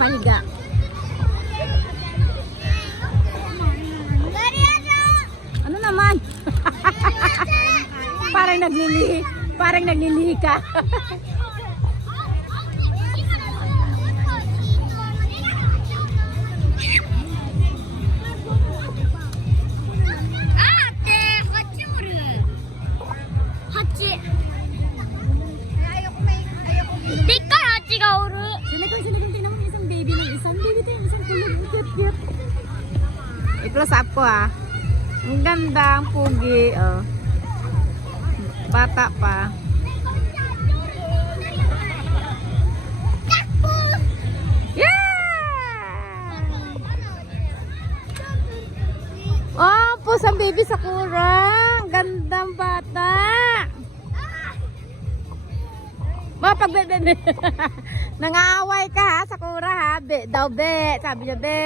nakapahiga. Ano naman? Parang naglilihi ka. I-close up ko ah. Ang ganda, ang pugi. Oh. Bata pa. Yeah! Oh, pusang baby Sakura. Ang gandang bata. Pag nangaaway ka ha, Sakura ha. Be, daw be. Sabi niya be.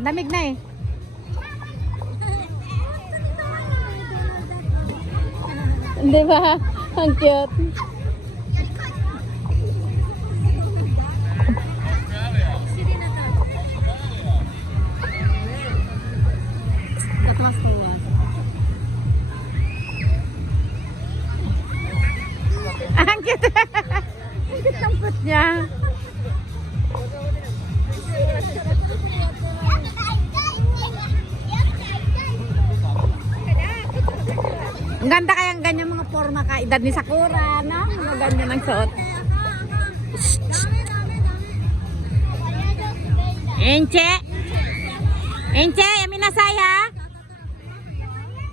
Lamig na eh. Di ba? Ang cute. Ang cute. Ang cute ng foot niya. Ang ganda kayang ganyan mga forma ka edad ni Sakura, no? Mga ganyan ang suot. Enche! Enche, yamin na saya.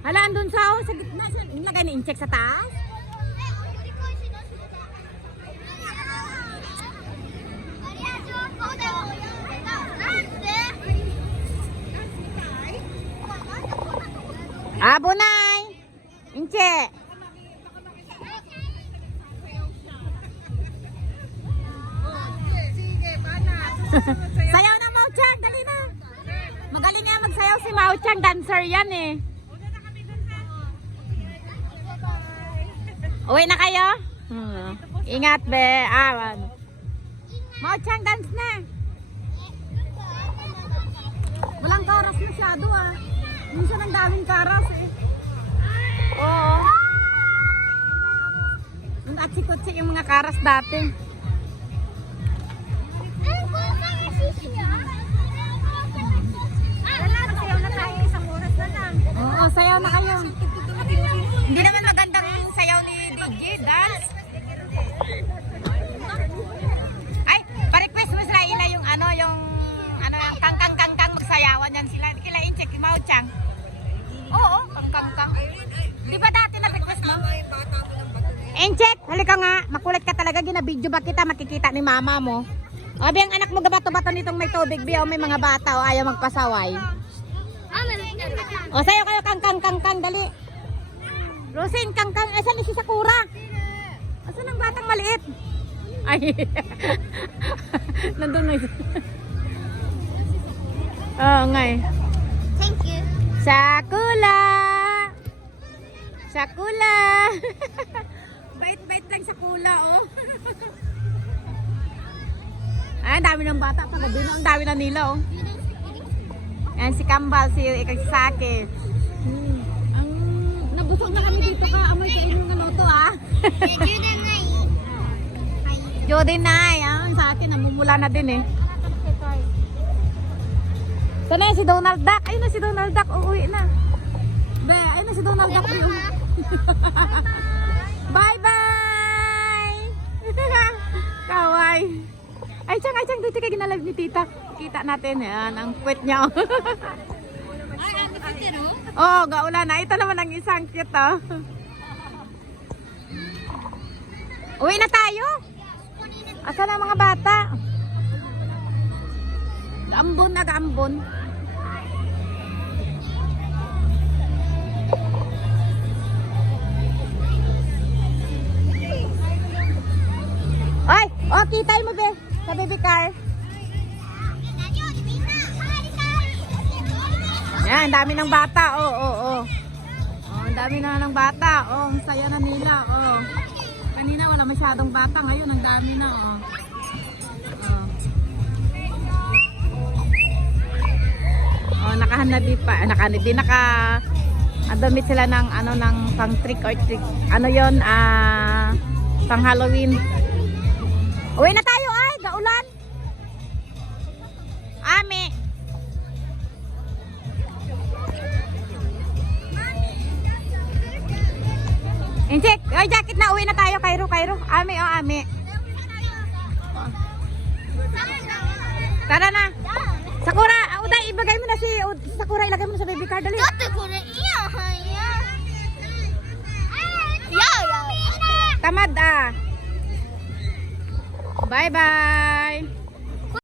Hala, andun sa gitna. Nilagay ni Incheck sa taas. Abunay! Inche! Sayaw na Mauchang, dali na. Magaling nga magsayaw si Mauchang, dancer yan eh. Uwi na kayo? Ingat be. Mauchang, dance na. Walang karas masyado ah. Minsan ang daming karas eh. Oo. Ang atsi-kutsi yung mga karas dati. Sayaw na tayo, isang oras na lang. Oo, sayaw na kayo. Hindi naman magandang sayaw ni DJ dance. Ay, pa-request mo sila ina yung yung kang-kang-kang-kang magsayawan yan sila. Kila Incheck, yung Mauchang. Oo, kang-kang-kang. Di ba dati na-request mo? Incheck, halika nga. Makulit ka talaga. Ginabidyo ba kita? Makikita ni mama mo. Abi, ang anak mo gabato-bato nitong may tubig. Bi, may mga bata o ayaw magpasaway. O, sayo kayo kang-kang-kang-kang. Dali. Rosin, kang-kang. Asan ni si Sakura? Asan ang batang maliit? Ay. Nandun na ito. Oo, nga eh. Thank you. Sakula! Sakula! Bait-bait lang Sakula, oh. Ay, ang dami ng bata. Pagabi na, ang dami na nila, oh. Ayan, si Kambal, si Ikasaki. Nabusog na kami dito ka. Amoy sa inyong naluto, ah. Jody Nay, sa akin, namumula na din, eh. Sana yan si Donald Duck. Ayun na si Donald Duck. Uuwi na. Be, ayun na si Donald Duck. Bye-bye! Kaway. Ay, Chang, dito ka ginalive ni tita. Kita natin yan. Ang puwet niya. Oo, gaulan na. Ito naman ang isang cute, oh. Uwi na tayo. Asan ang mga bata? Gaambon na, gaambon. Ay, oh, kitay mo be sa baby car. Yan, ang dami ng bata. Oh, ang dami na ng bata. Oh, ang saya na nila. Oh. Kanina wala masyadong bata, ngayon ang dami na. Oh. Hindi pa. Hindi naka... damit sila ng ano ng pang trick or treat. Ano 'yon? Pang Halloween. Uwi na tayo ay, gaulan. Ame. Injek, ay jacket na, uwi na tayo, Cairo. Ame, ame. Tara na. Sakura, Uday, ibagay mo na si Sakura, ilagay mo na sa baby car, dali. Tamad ah. Bye-bye.